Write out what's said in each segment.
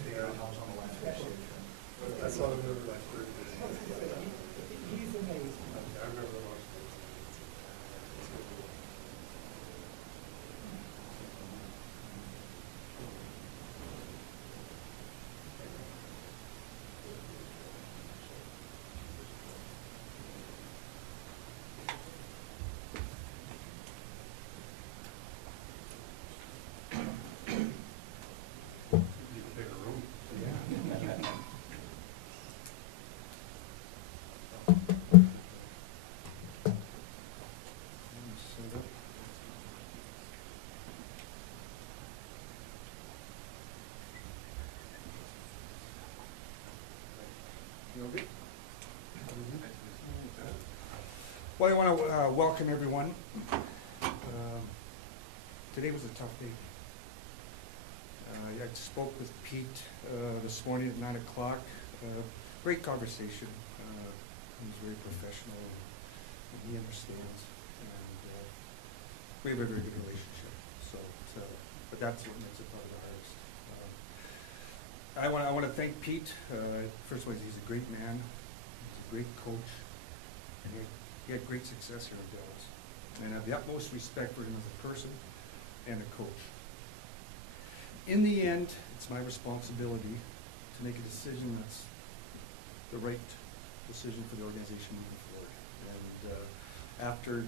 Stan helps on the landscape. I saw the movie like 30 days. He's amazing. I remember the most. Need a bigger room. You okay? Well, I want to welcome everyone. Today was a tough day. I spoke with Pete this morning at 9 o'clock. Great conversation. He's very professional and he understands. And we have a very good relationship. But that's what makes it probably the hardest. I want to thank Pete. First of all, he's a great man. He's a great coach. And he had great success here in Dallas. And I have the utmost respect for him as a person and a coach. In the end, it's my responsibility to make a decision that's the right decision for the organization moving forward. And after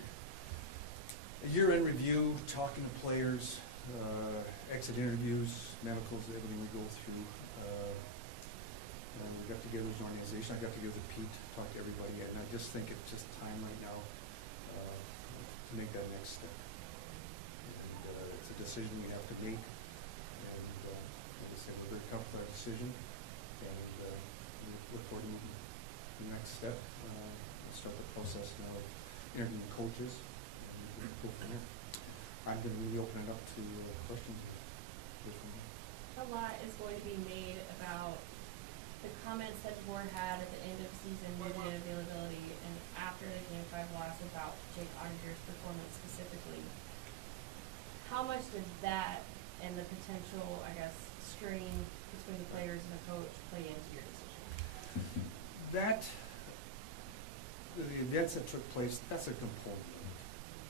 a year-end review, talking to players, exit interviews, medicals, everything we go through, we got together as an organization. I got together with Pete, talked to everybody, and I just think it's just time right now to make that next step. And it's a decision we have to make. And like I said, we're very comfortable with that decision. And we look forward to moving the next step. We'll start the process now of interviewing coaches, and we'll go from there. I'm going to really open it up to questions. A lot is going to be made about the comments that DeBoer had at the end of season media availability and after the Game 5 loss about Jake Ottinger's performance specifically. How much did that and the potential, I guess, strain between the players and the coach play into your decision? That, the events that took place, that's a component of it.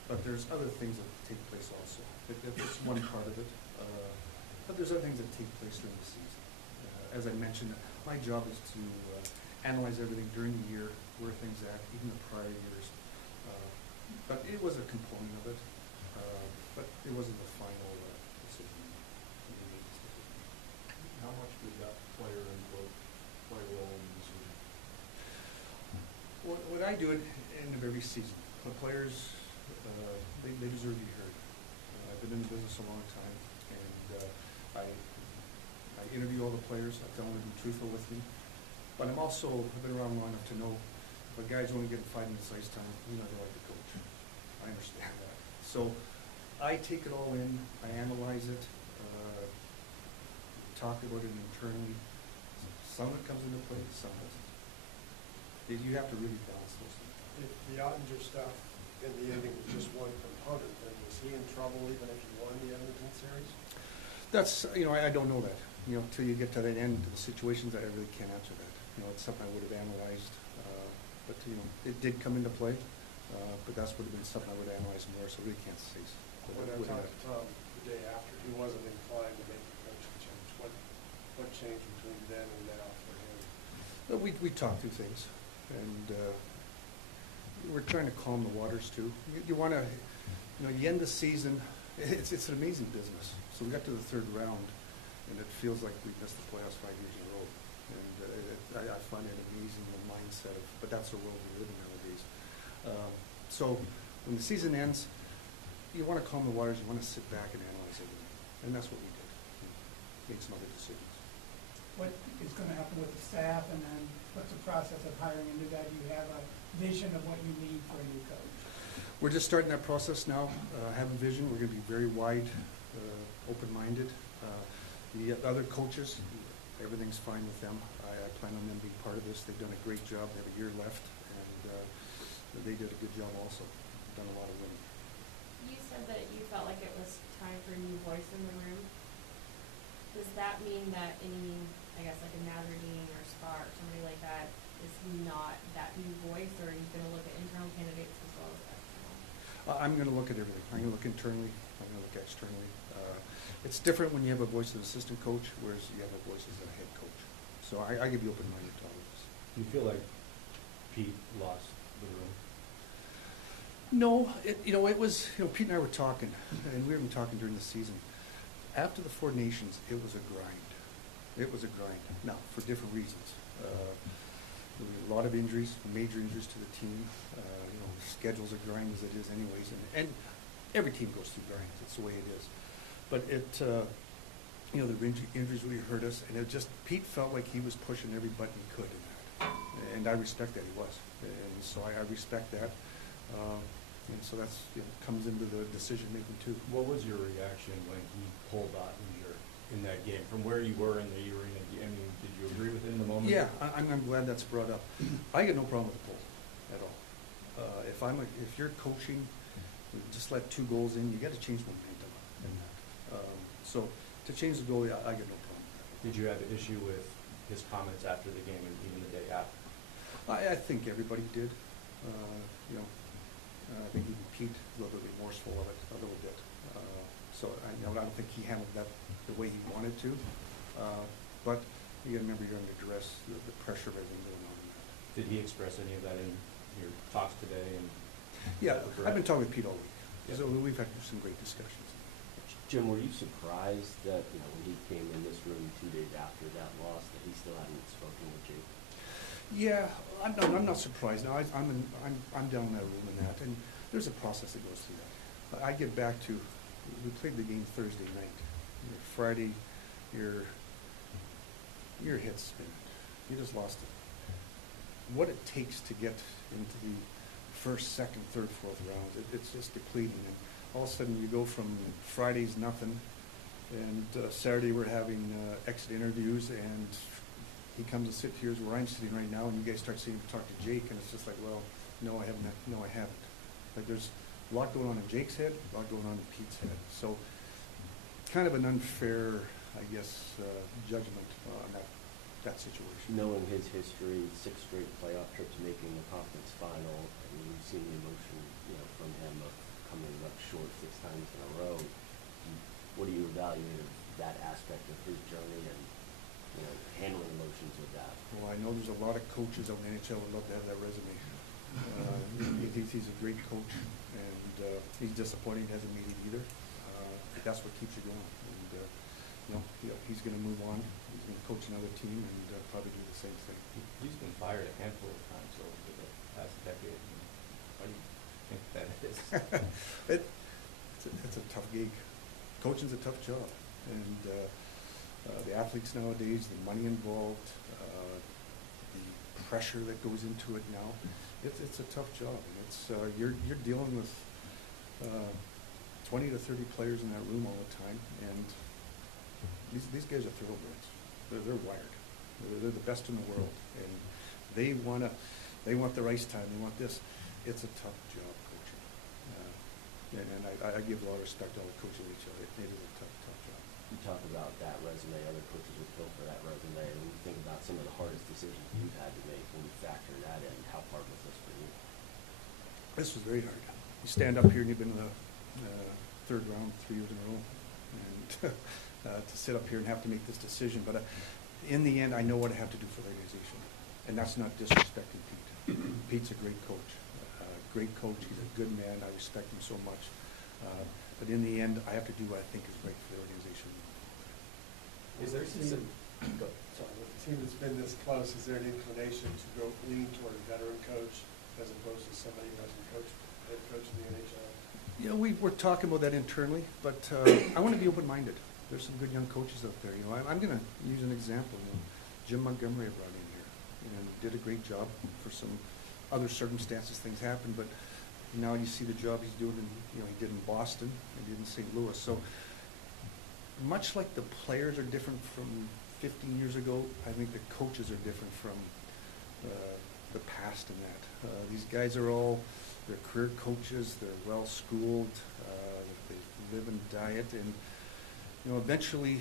But there's other things that take place also. That's one part of it. But there's other things that take place during the season. As I mentioned, my job is to analyze everything during the year, where things at, even the prior years. But it was a component of it. But it wasn't the final decision. How much did that player input play a role in the decision? What I do at the end of every season, the players, they deserve to be heard. I've been in the business a long time, and I interview all the players. I tell them to be truthful with me. But I've been around long enough to know if a guy's only getting 5 minutes ice time, he's not going to like the coach. I understand that. So I take it all in, I analyze it, talk about it internally. Some of it comes into play, some doesn't. You have to really balance those things. The Ottinger stuff in the ending was just one component, then was he in trouble even if he won the Edmonton series? That's, I don't know that. Till you get to that end of the situations, I really can't answer that. It's something I would have analyzed, but it did come into play. But that's would have been something I would analyze more, so I really can't say. When I talked to Tom the day after, he wasn't inclined to make the coaching change. What changed between then and now for him? We talked through things, and we're trying to calm the waters too. You want to, you end the season. It's an amazing business. So we got to the third round, and it feels like we missed the playoffs 5 years in a row. And I find it amazing, the mindset of, but that's the world we live in nowadays. So when the season ends, you want to calm the waters. You want to sit back and analyze everything, and that's what we did. Make some other decisions. What is going to happen with the staff, and then what's the process of hiring into that? Do you have a vision of what you need for a new coach? We're just starting that process now. Have a vision. We're going to be very wide, open-minded. The other coaches, everything's fine with them. I plan on them being part of this. They've done a great job. They have a year left, and they did a good job also. Done a lot of winning. You said that you felt like it was time for a new voice in the room. Does that mean that any, I guess, like a Nazardine or Scott or somebody like that is not that new voice, or are you gonna look at internal candidates as well as external? I'm gonna look at everything. I'm gonna look internally, I'm gonna look externally. It's different when you have a voice as an assistant coach, whereas you have a voice as a head coach. So I give you open-minded to all of this. Do you feel like Pete lost the room? No, it was, Pete and I were talking, and we were talking during the season. After the Four Nations, it was a grind. It was a grind. Now, for different reasons. There were a lot of injuries, major injuries to the team. Schedule's a grind as it is anyways, and every team goes through grinds. It's the way it is. But the injuries really hurt us, and Pete felt like he was pushing every button he could in that. And I respect that he was. And so I respect that. And so that's, comes into the decision-making too. What was your reaction when he pulled Ottinger in that game, from where you were in the arena? I mean, did you agree with it in the moment? Yeah, I'm glad that's brought up. I get no problem with the pull at all. If you're coaching, just let 2 goals in, you gotta change momentum in that. So to change the goalie, I get no problem with that. Did you have an issue with his comments after the game and even the day after? I think everybody did. I think even Pete a little bit remorseful of it a little bit. So I don't think he handled that the way he wanted to. But you gotta remember, you're under duress, the pressure of everything going on in that. Did he express any of that in your talks today? And Yeah, was I've been right? talking with Pete all week. Yeah. So we've had some great discussions. Jim, were you surprised that, when he came in this room 2 days after that loss, that he still hadn't spoken with Jake? Yeah, I'm not surprised. Now, I'm down in that room and that, and there's a process that goes through that. I get back to, we played the game Thursday night. Friday, your head's spinning. You just lost it. What it takes to get into the first, second, third, fourth rounds, it's just depleting. And all of a sudden, you go from Friday's nothing, and Saturday we're having exit interviews, and he comes to sit here where I'm sitting right now, and you guys start seeing him talk to Jake, and it's just like, well, no, I haven't. Like, there's a lot going on in Jake's head, a lot going on in Pete's head. So, kind of an unfair, I guess, judgment on that situation. Knowing his history, 6 straight playoff trips, making the conference final, and we've seen the emotion, from him of coming up short 6 times in a row. What do you evaluate of that aspect of his journey and, handling emotions with that? Well, I know there's a lot of coaches on the NHL would love to have that resume. He's a great coach, and he's disappointing he hasn't made it either. But that's what keeps you going. And he's going to move on. He's going to coach another team and probably do the same thing. He's been fired a handful of times over the past decade. Why do you think that is? It's a tough gig. Coaching's a tough job, and the athletes nowadays, the money involved, the pressure that goes into it now, it's a tough job. And it's you're dealing with 20 to 30 players in that room all the time, and these guys are thoroughbreds. They're wired. They're the best in the world, and they want their ice time. They want this. It's a tough job coaching, and I give a lot of respect to all the coaches of each other. It is a tough job. You talk about that resume, other coaches would kill for that resume, and when you think about some of the hardest decisions you've had to make, when you factor that in, how hard was this for you? This was very hard. You stand up here and you've been in the third round 3 years in a row, and to sit up here and have to make this decision. But in the end, I know what I have to do for the organization, and that's not disrespecting Pete. Pete's a great coach. He's a good man. I respect him so much. But in the end, I have to do what I think is right for the organization. Is there with a team that's been this close, is there an inclination to lean toward a veteran coach as opposed to somebody who hasn't coached, head coach in the NHL? We're talking about that internally, but I want to be open-minded. There's some good young coaches out there. I'm going to use an example. Jim Montgomery I brought in here and did a great job. For some other circumstances, things happened, but now you see the job he's doing. He did in Boston and did in St. Louis. So much like the players are different from 15 years ago, I think the coaches are different from the past in that. These guys are they're career coaches, they're well-schooled, they live and diet, and eventually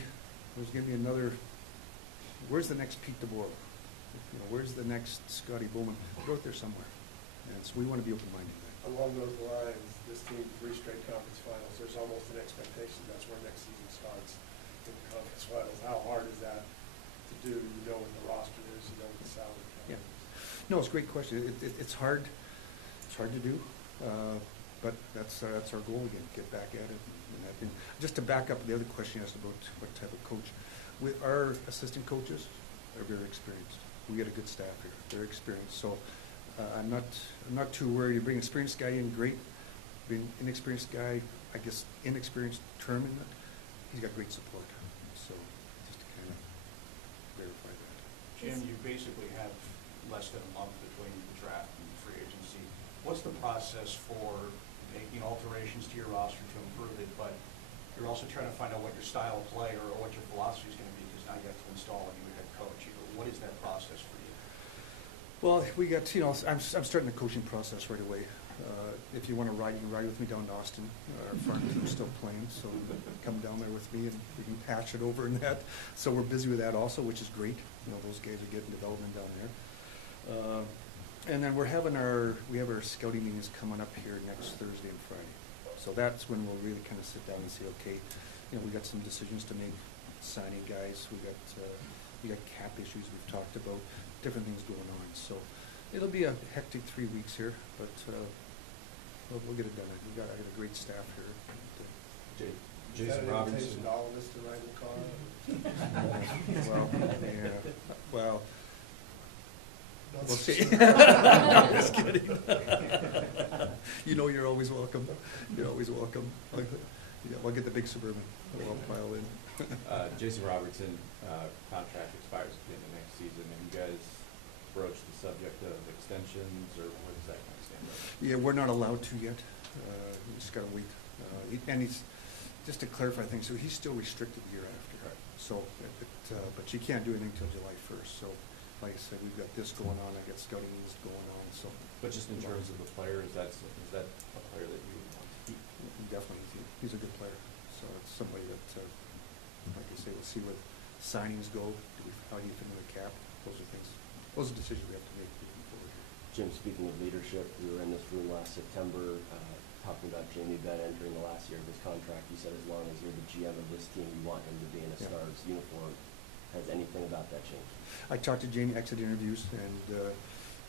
there's gonna be another, where's the next Pete DeBoer? You know, where's the next Scotty Bowman? They're out there somewhere. And so we wanna be open-minded to that. Along those lines, this team, 3 straight conference finals, there's almost an expectation that's where next season starts, in the conference finals. How hard is that to do? You know what the roster is, you know what the salary cap Yeah. is. No, it's a great question. It's hard to do, but that's our goal again, get back at it. And just to back up the other question you asked about what type of coach, our assistant coaches are very experienced. We get a good staff here, they're experienced, so I'm not too worried. You bring an experienced guy in, great. Being inexperienced guy, I guess inexperienced term in it, he's got great support. So just to kind of verify that. Jim, you basically have less than a month between the draft and free agency. What's the process for making alterations to your roster to improve it, but you're also trying to find out what your style of play or what your philosophy is going to be, because now you have to install a new head coach. What is that process for you? Well, we got, you know, I'm starting the coaching process right away. If you want to ride, you can ride with me down to Austin. Our farm team's still playing, so come down there with me and we can patch it over in that. So we're busy with that also, which is great. You know, those guys are getting development down there. And then we have our scouting meetings coming up here next Thursday and Friday. So that's when we'll really kind of sit down and say, okay, you know, we got some decisions to make, signing guys, we got cap issues we've talked about, different things going on. So it'll be a hectic 3 weeks here, but we'll get it done. I got a great staff here. Jason Is that an Robinson. invitation to all of us to ride in the car? Well, yeah, well, Don't we'll see. say- I'm just kidding. You know you're always welcome. You're always welcome. Yeah, we'll get the big Suburban. We'll pile in. Jason Robertson, contract expires at the end of next season. Have you guys broached the subject of extensions, or where does that kind of stand right now? Yeah, we're not allowed to yet. We just gotta wait. And he's, just to clarify things, so he's still restricted the year after. Right. So, but you can't do anything till July 1st. So, like I said, we've got this going on. I got scouting meetings going on, so. But just in terms of the player, is that a player that you would want to keep? Definitely, he's a good player. So it's somebody that, like I say, we'll see where signings go. How do you fit in the cap? Those are decisions we have to make moving forward here. Jim, speaking of leadership, we were in this room last September, talking about Jamie Benn entering the last year of his contract. You said as long as you're the GM of this team, you want him to be in a Yeah. Stars uniform. Has anything about that changed? I talked to Jamie, exit interviews, and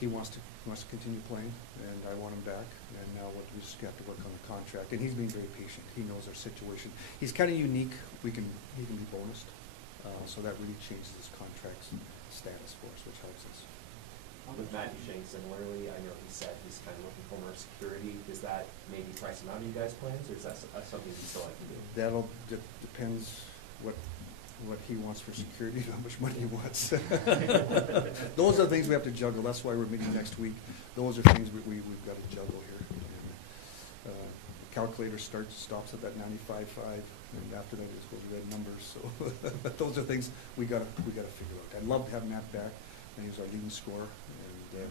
he wants to continue playing, and I want him back. And now we just have to work on the contract. And he's being very patient. He knows our situation. He's kind of unique. He can be bonused, so that really changes his contract's status for us, which helps us. With Matt Duchene similarly, I know he said he's kind of looking for more security. Does that maybe price him out of you guys' plans, or is that something you still like to do? That'll depends what he wants for security, how much money he wants. Those are things we have to juggle. That's why we're meeting next week. Those are things we've got to juggle here. And, calculator stops at that 95.5, and after that it's goes red numbers. So, but those are things we got to figure out. I'd love to have Matt back, and he's our leading scorer, and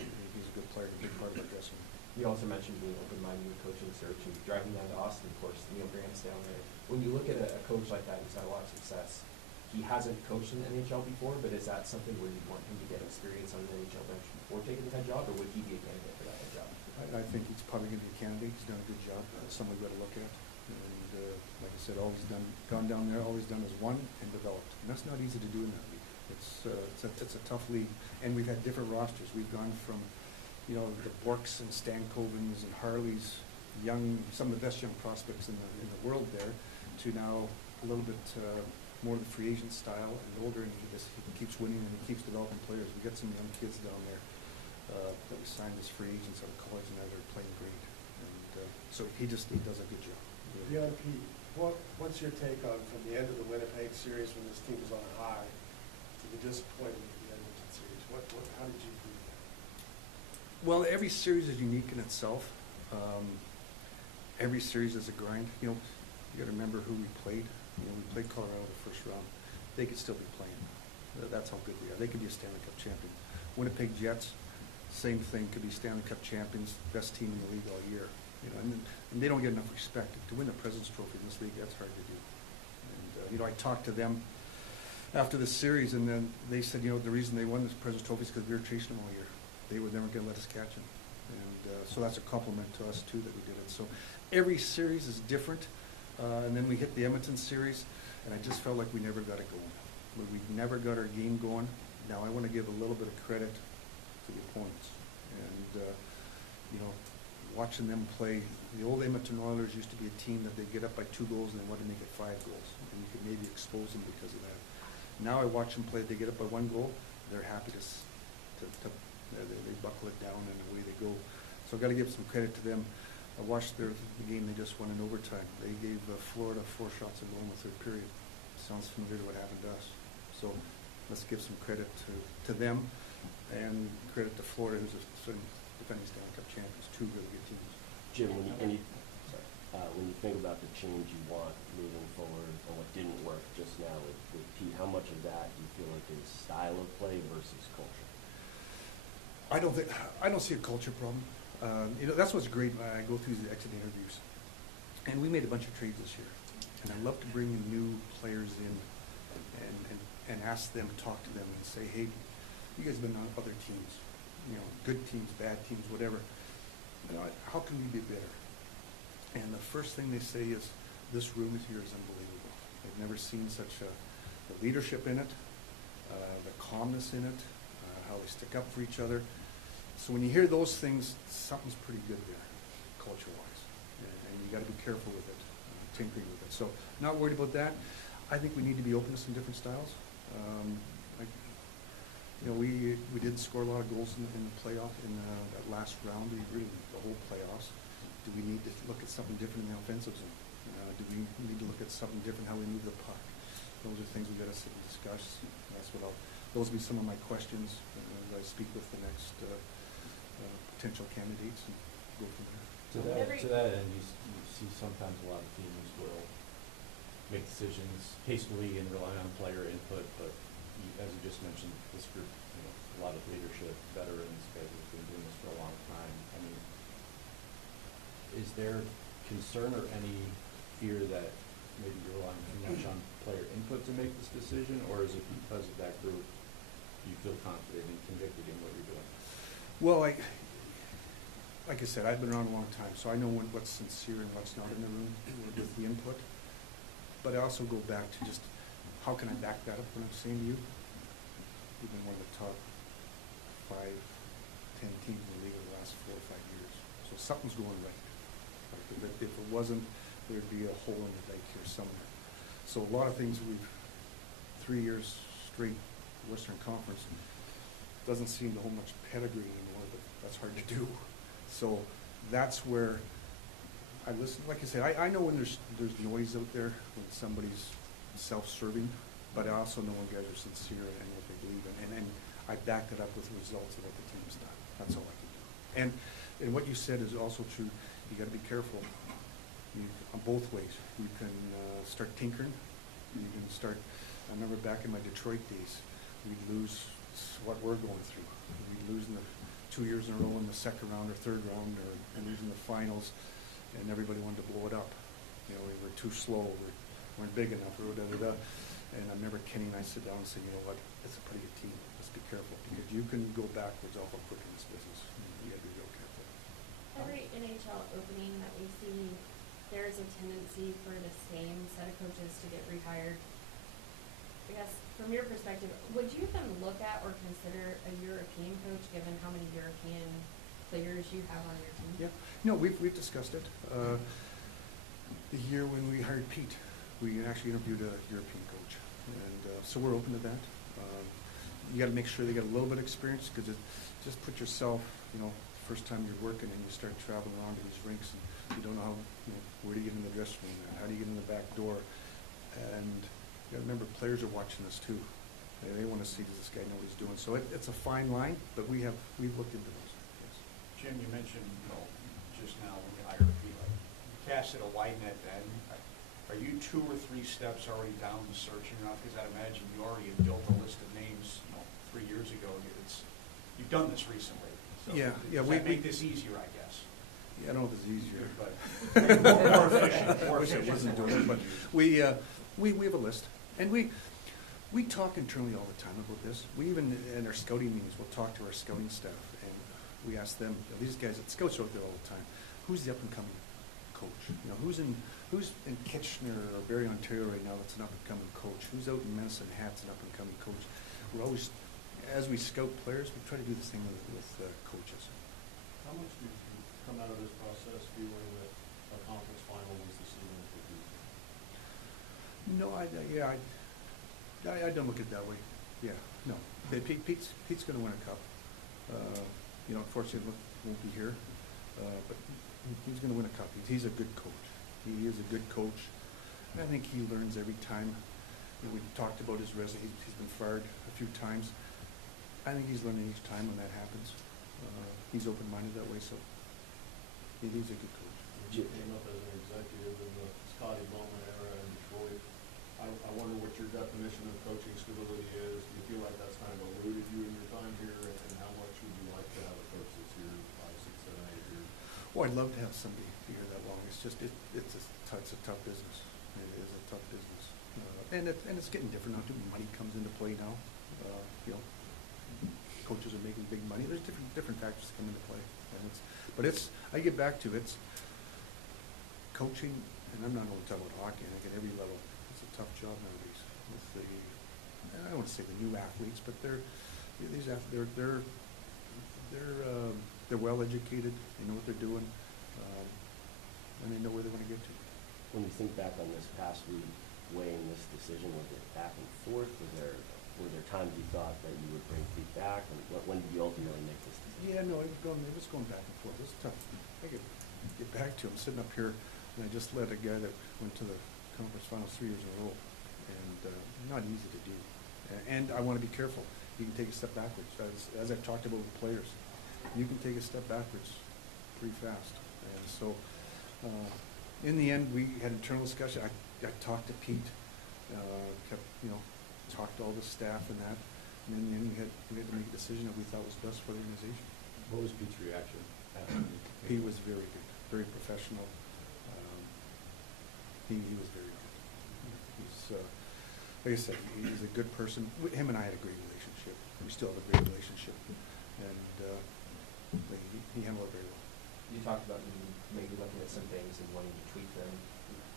he's a good player, a big part of our dressing room. You also mentioned being open-minded with coaching search and driving down to Austin, of course, Neil Grant's down there. When you look at a coach like that who's had a lot of success, he hasn't coached in the NHL before, but is that something where you want him to get experience on the NHL bench before taking the head job, or would he be a candidate for that head job? I think he's probably going to be a candidate. He's done a good job. Someone we've got to look at. And like I said, all he's gone down there, all he's done is won and developed. And that's not easy to do in that league. It's a tough league. And we've had different rosters. We've gone from, you know, the Borks and Stankovens and Harleys, some of the best young prospects in the world there, to now a little bit more of the free agent style and older, and he keeps winning and he keeps developing players. We got some young kids down there that we signed as free agents out of college, and now they're playing great. And so he does a good job. Yeah, Pete, what's your take on from the end of the Winnipeg series when this team was on a high to the disappointment of the Edmonton series? How did you view that? Well, every series is unique in itself. Every series is a grind. You know, you got to remember who we played. You know, we played Colorado the first round. They could still be playing. That's how good we are. They could be a Stanley Cup champion. Winnipeg Jets, same thing. Could be Stanley Cup champions, best team in the league all year. You know, and they don't get enough respect. To win the President's Trophy in this league, that's hard to do. And I talked to them after the series, and then they said, the reason they won this President's Trophy is because we were chasing them all year. They were never gonna let us catch them. And so that's a compliment to us too that we did it. So every series is different. And then we hit the Edmonton series, and I just felt like we never got it going. We never got our game going. Now I want to give a little bit of credit to the opponents. And, watching them play, the old Edmonton Oilers used to be a team that they get up by 2 goals and they want to make it 5 goals. And you could maybe expose them because of that. Now I watch them play, they get up by 1 goal, they're happy they buckle it down and away they go. So I've got to give some credit to them. I watched the game they just won in overtime. They gave Florida 4 shots on goal in the 3rd period. Sounds familiar to what happened to us. So let's give some credit to them and credit to Florida, who's a defending Stanley Cup champions, 2 really good teams. Jim, when you think about the change you want moving forward and what didn't work just now with Pete, how much of that do you feel like is style of play versus culture? I don't see a culture problem. That's what's great when I go through the exit interviews. And we made a bunch of trades this year. And I love to bring in new players in and ask them, talk to them and say, hey, you guys have been on other teams, good teams, bad teams, whatever. How can we be better? And the first thing they say is, this room here is unbelievable. I've never seen such the leadership in it, the calmness in it, how they stick up for each other. So when you hear those things, something's pretty good there, culture-wise. And you got to be careful with it, tinkering with it. So not worried about that. I think we need to be open to some different styles. We didn't score a lot of goals in the playoff in that last round. Really the whole playoffs. Do we need to look at something different in the offensive zone? Do we need to look at something different how we move the puck? Those are things we've got to sit and discuss. Those will be some of my questions as I speak with the next potential candidates and go from there. To that end, you see sometimes a lot of teams will make decisions hastily and rely on player input, but as you just mentioned, this group, a lot of leadership, veterans, guys who've been doing this for a long time. I mean, is there concern or any fear that maybe you're relying too much on player input to make this decision, or is it because of that group you feel confident and convicted in what you're doing? Well, like I said, I've been around a long time, so I know what's sincere and what's not in the room with the input. But I also go back to just how can I back that up when I'm saying to you? We've been one of the top 5, 10 teams in the league in the last 4 or 5 years. So something's going right. If it wasn't, there'd be a hole in the dike here somewhere. So a lot of things 3 years straight Western Conference doesn't seem to hold much pedigree anymore, but that's hard to do. So that's where I listen. Like I said, I know when there's noise out there, when somebody's self-serving, but I also know when guys are sincere and what they believe in. And I back that up with results of what the team's done. That's all I can do. And what you said is also true. You got to be careful on both ways. You can start tinkering. You can start. I remember back in my Detroit days, we'd lose what we're going through. We'd lose in the 2 years in a row in the 2nd round or 3rd round, and losing the finals, and everybody wanted to blow it up. We were too slow. We weren't big enough. And I remember Kenny and I sit down and say, you know what? It's a pretty good team. Let's be careful because you can go backwards awful quick in this business. You got to be real careful. Every NHL opening that we see, there's a tendency for the same set of coaches to get rehired. I guess, from your perspective, would you even look at or consider a European coach, given how many European players you have on your team? Yeah. No, we've discussed it. The year when we hired Pete, we actually interviewed a European coach. And so we're open to that. You got to make sure they got a little bit of experience because just put yourself, first time you're working and you start traveling around to these rinks and you don't know how, where do you get in the dressing room and how do you get in the back door. And you got to remember players are watching this too. They want to see, does this guy know what he's doing? So it's a fine line, but we've looked into those. Yes. Jim, you mentioned, just now when you hired Pete, you casted a wide net then. Are you 2 or 3 steps already down the searching route? Because I'd imagine you already had built a list of names, 3 years ago. You've done this recently. So Yeah. Does that make this easier, I guess? Yeah, I don't know if it's easier, But more efficient. I wish I wasn't doing it, but We have a list, and we talk internally all the time about this. We even, in our scouting meetings, we'll talk to our scouting staff, and we ask them, these guys that scouts are out there all the time, who's the up-and-coming coach? You know, who's in Kitchener or Barrie, Ontario right now that's an up-and-coming coach? Who's out in Medicine Hat's an up-and-coming coach? We're always, as we scout players, we try to do the same with coaches. How much did you come out of this process feeling that a conference final was the ceiling for you? No, I don't look at it that way. Yeah, no. Pete's going to win a cup. You know, unfortunately, won't be here, but he's going to win a cup. He's a good coach. He is a good coach, and I think he learns every time. You know, we talked about his resume. He's been fired a few times. I think he's learning each time when that happens. He's open-minded that way, so he's a good coach. You came up as an executive in the Scotty Bowman era in Detroit. I wonder what your definition of coaching stability is. Do you feel like that's kind of eluded you in your time here, and how much would you like to have a coach that's here 5, 6, 7, 8 years? Well, I'd love to have somebody be here that long. It's just it's a tough business. It is a tough business, and it's getting different now too. Money comes into play now. You know, coaches are making big money. There's different factors that come into play, and I get back to it's coaching, and I'm not only talking about hockey. I think at every level, it's a tough job nowadays. With I don't want to say the new athletes, but they're well educated. They know what they're doing, and they know where they want to get to. When you think back on this past week, weighing this decision, was it back and forth? Were there times you thought that you would bring Pete back, and when did you ultimately make this decision? Yeah, no, it was going back and forth. It was tough. I could get back to him, sitting up here, and I just led a guy that went to the conference finals 3 years in a row, and not easy to do. And I want to be careful. You can take a step backwards. As I've talked about with players, you can take a step backwards pretty fast. And so, in the end, we had internal discussion. I talked to Pete, talked to all the staff and that, and in the end, we had to make a decision that we thought was best for the organization. What was Pete's reaction? He was very good, very professional. He was very good. He's, like I said, he's a good person. Him and I had a great relationship. We still have a great relationship, and he handled it very well. You talked about maybe looking at some things and wanting to tweak them.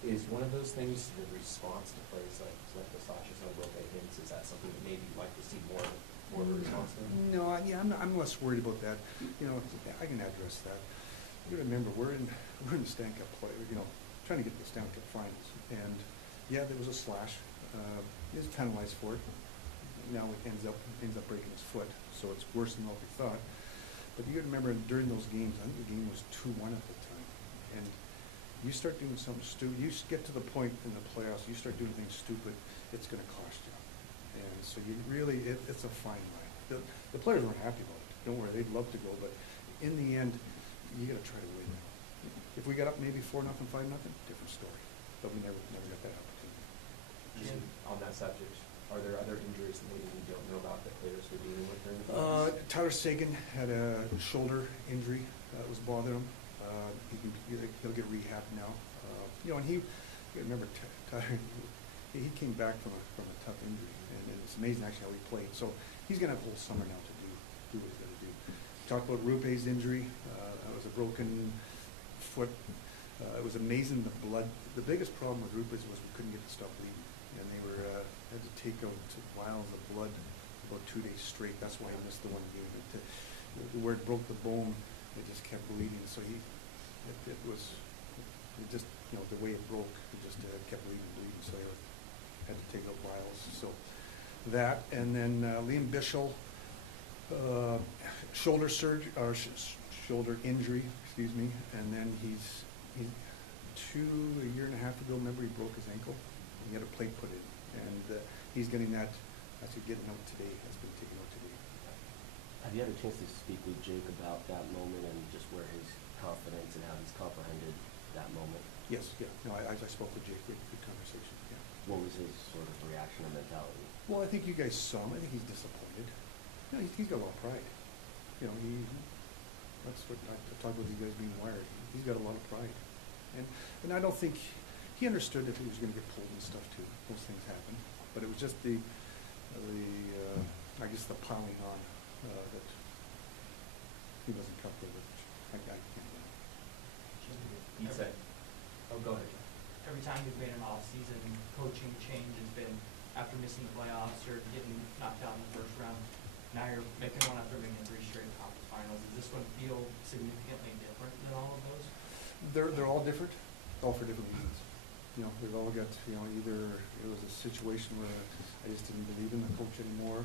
Is one of those things the response to players like the Sasha Snowball Higgins? Is that something that maybe you'd like to see more of a response to? No, I'm less worried about that. You know, I can address that. You remember, we're in the Stanley Cup play. You know, trying to get to the Stanley Cup Finals, and yeah, there was a slash. He was penalized for it. Now it ends up breaking his foot, so it's worse than what we thought. But you got to remember, during those games, I think the game was 2-1 at the time, and you start doing something stupid. You get to the point in the playoffs, you start doing things stupid, it's going to cost you. And so you really, it's a fine line. The players weren't happy about it. Don't worry, they'd love to go, but in the end, you got to try to win. If we got up maybe 4-0, 5-0, different story. But we never got that opportunity. And on that subject, are there other injuries that maybe we don't know about that players were dealing with during the games? Tyler Sagan had a shoulder injury that was bothering him. He'll get rehab now. You know, and you remember Tyler, he came back from a tough injury, and it's amazing actually how he played. So he's going to have a whole summer now to do what he's got to do. Talk about Rupe's injury. That was a broken foot. It was amazing the blood. The biggest problem with Rupe's was we couldn't get to stop bleeding, and they had to take out vials of blood about 2 days straight. That's why he missed the one game. Where it broke the bone, it just kept bleeding. So it was just, you know, the way it broke, it just kept bleeding. So they had to take out vials. So that, and then Liam Bischel, shoulder injury, excuse me, and then a year and a half ago, remember, he broke his ankle. He had a plate put in, and he's getting that. Actually, getting out today. Has been taken out today. Have you had a chance to speak with Jake about that moment and just where his confidence and how he's comprehended that moment? Yes, yeah. No, I spoke with Jake. Good conversation. Yeah. What was his sort of reaction or mentality? Well, I think you guys saw him. I think he's disappointed. You know, he's got a lot of pride. You know, that's what I talk about, you guys being wired. He's got a lot of pride, and I don't think he understood that he was gonna get pulled and stuff too. Those things happen. But it was just I guess the piling on, that he wasn't comfortable with. I can't do that. He said, oh, go ahead. Every time you've made an off-season coaching change has been after missing the playoffs or getting knocked out in the first round. Now you're making one after making 3 straight conference finals. Does this one feel significantly different than all of those? They're all different, all for different reasons. You know, they've all got, you know, either it was a situation where I just didn't believe in the coach anymore,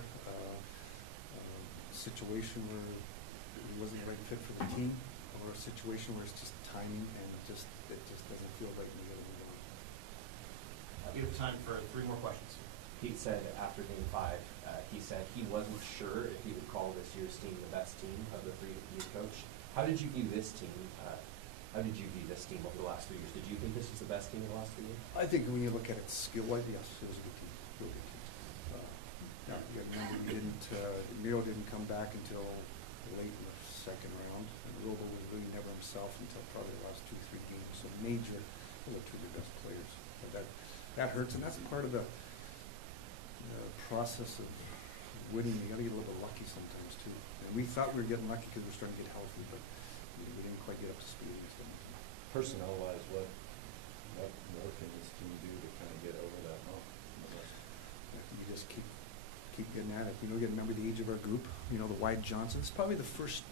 situation where he wasn't the right fit for the team, or a situation where it's just timing and it just doesn't feel right in the other one. You have time for 3 more questions. Pete said after game 5, he said he wasn't sure if he would call this year's team the best team of the 3 that he's coached. How did you view this team? How did you view this team over the last 3 years? Did you think this was the best team in the last 3 years? I think when you look at it skill-wise, yes, it was a good team, real good team. You remember Miro didn't come back until late in the second round, and Robo was really never himself until probably the last 2-3 games. So Major were 2 of the best players. But that hurts, and that's part of the process of winning. You got to get a little bit lucky sometimes too. And we thought we were getting lucky because we were starting to get healthy, but we didn't quite get up to speed against them. Personnel-wise, what more can this team do to kind of get over that hump? You just keep getting at it. You know, you got to remember the age of our group. You know, the Wyatt Johnson. It's probably the first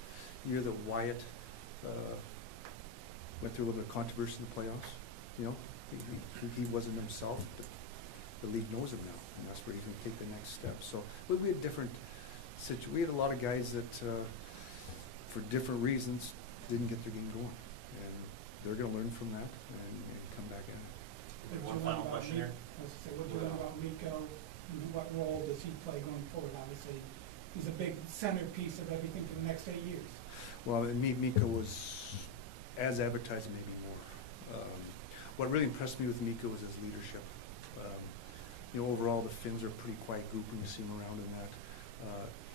year that Wyatt went through a little bit of controversy in the playoffs. You know, he wasn't himself, but the league knows him now, and that's where he's going to take the next step. So we had different situations. We had a lot of guys that, for different reasons, didn't get their game going, and they're going to learn from that and come back at it. One final question here. What do you learn about Miko? And what role does he play going forward? Obviously, he's a big centerpiece of everything for the next 8 years. Well, and Miko was, as advertised, maybe more. What really impressed me with Miko was his leadership. You know, overall, the Finns are a pretty quiet group when you see him around in that.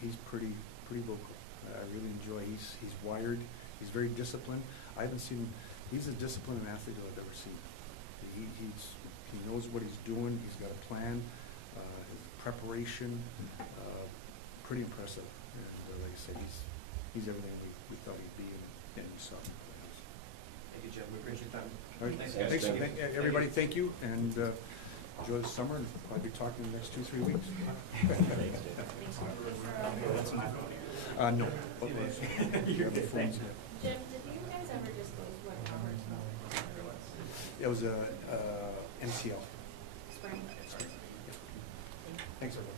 He's pretty vocal. I really enjoy. He's wired. He's very disciplined. I haven't seen. He's as disciplined an athlete as I've ever seen. He knows what he's doing. He's got a plan. His preparation, pretty impressive. And like I said, he's everything we thought he'd be, and we saw him in the playoffs. Thank you, Jim. We appreciate your time. All right. Thanks, guys. Thanks, everybody. Thank you, and enjoy the summer. And I'll be talking in the next 2-3 weeks. No. You have the phones here. Jim, did you guys ever disclose what Robert's was? It was a MCL. Spring? Thanks, everybody.